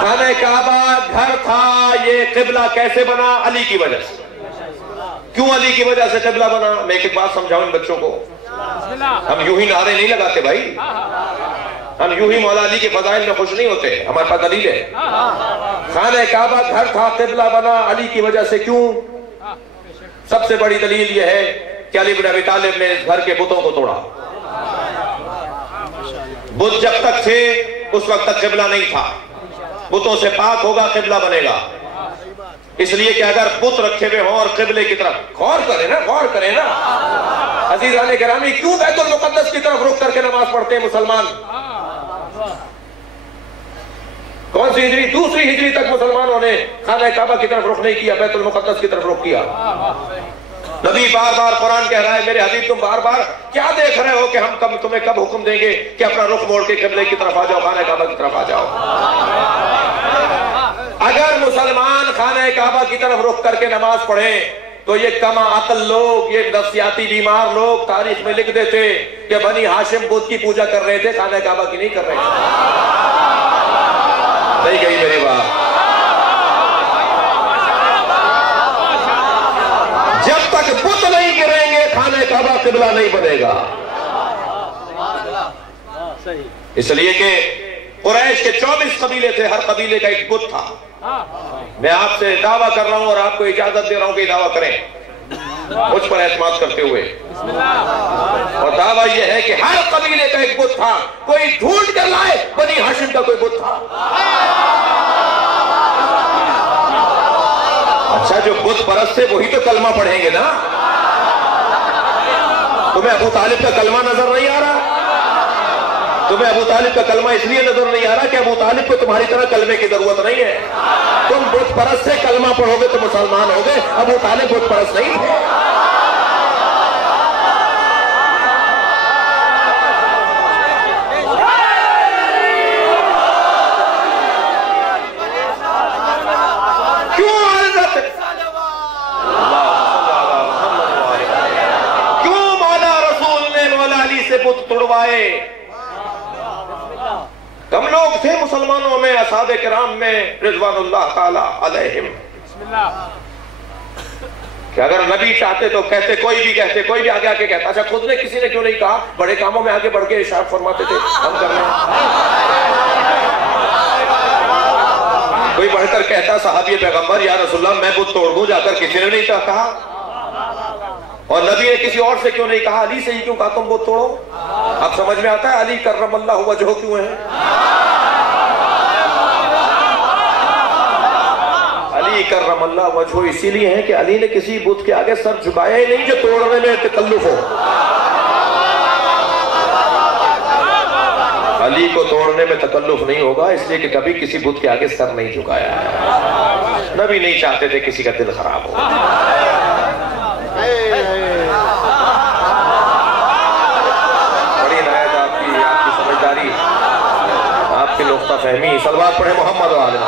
खाने काबा घर था, ये किबला कैसे बना? अली की वजह से। क्यों अली की वजह से किबला बना? मैं एक बात समझाऊं इन बच्चों को। हम यूं ही नारे नहीं लगाते भाई, हम यूं ही मौला अली के फजाइल में खुश नहीं होते, हमारे पास दलील है। खाने काबा घर था, किबला बना अली की वजह से। क्यों? सबसे बड़ी दलील यह है कि अली बिन अबी तालिब ने इस घर के बुतों को तोड़ा। बुत जब तक थे उस वक्त तक किबला नहीं था। बुतों से पाक होगा, किबला बनेगा। इसलिए कि अगर बुत रखे हुए हों और किबले की तरफ गौर करें ना, गौर करें ना अज़ीज़ान गिरामी, क्यों बैतुल मुक़द्दस की तरफ रुख करके नमाज पढ़ते हैं मुसलमान? कौन सी हिजरी? दूसरी हिजरी तक मुसलमानों ने खाना काबा की तरफ रुख नहीं किया, बैतुल मुक़द्दस की तरफ रुख किया। नबी बार बार कुरान कह रहा है, मेरे हबीब तुम बार बार क्या देख रहे हो कि हम तुम्हें कब हुक्म देंगे कि अपना रुख मोड़ के किबले की तरफ आ जाओ, खाना काबा की तरफ आ जाओ। अगर मुसलमान खाना काबा की तरफ रुख करके नमाज पढ़े तो ये कमा अकल लोग, ये नफ्सियाती बीमार लोग तारीख में लिख देते कि बनी हाशिम बुत की पूजा कर रहे थे, खाना काबा की नहीं कर रहे थे। नहीं गई मेरी बात। जब तक बुत नहीं गिरेंगे खाने काबा किबला नहीं बनेगा। इसलिए कि कुरैश के 24 कबीले थे, हर कबीले का एक बुत था। मैं आपसे दावा कर रहा हूं और आपको इजाजत दे रहा हूं कि दावा करें मुझ पर एतमाद करते हुए। और दावा यह है कि हर कबीले का एक बुत था। कोई ढूंढ कर लाए बनी हाशिम का कोई बुत था। अच्छा, जो बुत परस्त थे वही तो कलमा पढ़ेंगे ना। तुम्हें अबू तालिब का कलमा नजर नहीं आ रहा? तुम्हें अबू तालिब का कलमा इसलिए नजर नहीं आ रहा कि अबू तालिब को तुम्हारी तरह कलमे की जरूरत नहीं है। तुम बुत परस्त से कलमा पढ़ोगे तो मुसलमान होगे। अबू तालिब बुत परस्त नहीं थे। क्यों मौला रसूल ने मौला अली से बुत तोड़वाए? कम लोग थे मुसलमानों में, असहाबे किराम में रिज़वानुल्लाह ताला अलैहिम, कि अगर नबी चाहते तो कहते, कोई भी कहते, कोई भी आगे आके कहता। अच्छा, खुद ने किसी ने क्यों नहीं कहा? बड़े कामों में आगे बढ़ के इरशाद फरमाते थे हम कर रहे हैं। कोई बढ़कर कहता सहाबी पैगंबर या रसूलुल्लाह मैं बुत तोड़ दूं, जाकर किसी ने नहीं कहा। और नबी ने किसी और से क्यों नहीं कहा? अली से ही क्यों कहा तुम बुत तोड़ो? अब समझ में आता है अली कर्रमल्लाहु वजहू क्यों है। अली कर्रमल्लाहु वजहू इसीलिए है कि अली ने किसी बुत के आगे सर झुकाया ही नहीं जो तोड़ने में तकल्लुफ हो। अली को तोड़ने में तकल्लुफ नहीं होगा, इसलिए कि कभी किसी बुत के आगे सर नहीं झुकाया है। नबी नहीं चाहते थे किसी का दिल खराब हो। बड़ी नायत आपकी समझदारी, आपकी नुक्ता फहमी। सलवात पढ़े मोहम्मद वाले।